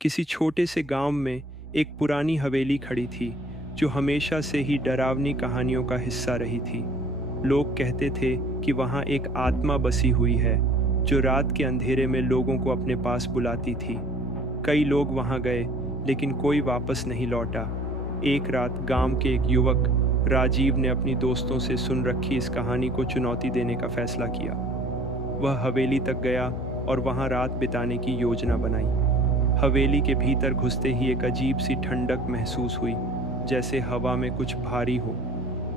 किसी छोटे से गांव में एक पुरानी हवेली खड़ी थी जो हमेशा से ही डरावनी कहानियों का हिस्सा रही थी। लोग कहते थे कि वहां एक आत्मा बसी हुई है जो रात के अंधेरे में लोगों को अपने पास बुलाती थी। कई लोग वहां गए लेकिन कोई वापस नहीं लौटा। एक रात गांव के एक युवक राजीव ने अपनी दोस्तों से सुन रखी इस कहानी को चुनौती देने का फैसला किया। वह हवेली तक गया और वहां रात बिताने की योजना बनाई। हवेली के भीतर घुसते ही एक अजीब सी ठंडक महसूस हुई, जैसे हवा में कुछ भारी हो।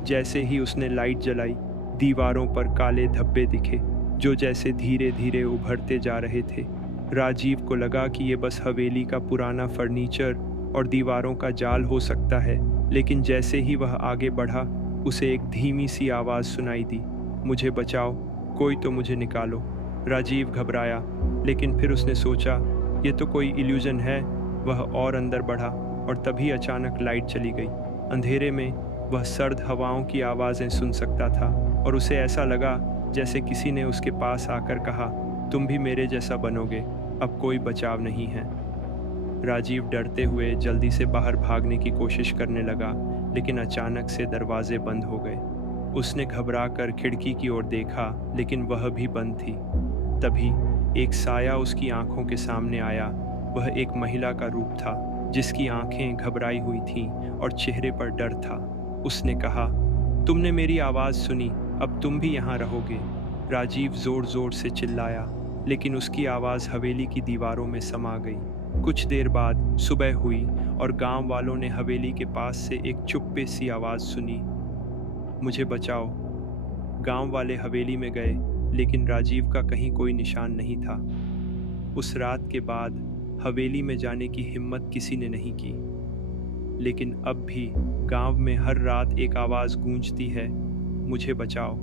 जैसे ही उसने लाइट जलाई, दीवारों पर काले धब्बे दिखे जो जैसे धीरे धीरे उभरते जा रहे थे। राजीव को लगा कि ये बस हवेली का पुराना फर्नीचर और दीवारों का जाल हो सकता है, लेकिन जैसे ही वह आगे बढ़ा, उसे एक धीमी सी आवाज़ सुनाई दी, मुझे बचाओ, कोई तो मुझे निकालो। राजीव घबराया, लेकिन फिर उसने सोचा ये तो कोई इल्यूजन है। वह और अंदर बढ़ा और तभी अचानक लाइट चली गई। अंधेरे में वह सर्द हवाओं की आवाज़ें सुन सकता था और उसे ऐसा लगा जैसे किसी ने उसके पास आकर कहा, तुम भी मेरे जैसा बनोगे, अब कोई बचाव नहीं है। राजीव डरते हुए जल्दी से बाहर भागने की कोशिश करने लगा, लेकिन अचानक से दरवाजे बंद हो गए। उसने घबराकर खिड़की की ओर देखा, लेकिन वह भी बंद थी। तभी एक साया उसकी आंखों के सामने आया। वह एक महिला का रूप था जिसकी आंखें घबराई हुई थीं और चेहरे पर डर था। उसने कहा, तुमने मेरी आवाज़ सुनी, अब तुम भी यहाँ रहोगे। राजीव ज़ोर ज़ोर से चिल्लाया, लेकिन उसकी आवाज़ हवेली की दीवारों में समा गई। कुछ देर बाद सुबह हुई और गांव वालों ने हवेली के पास से एक चुप्पे सी आवाज़ सुनी, मुझे बचाओ। गांव वाले हवेली में गए, लेकिन राजीव का कहीं कोई निशान नहीं था। उस रात के बाद हवेली में जाने की हिम्मत किसी ने नहीं की। लेकिन अब भी गांव में हर रात एक आवाज़ गूंजती है, मुझे बचाओ।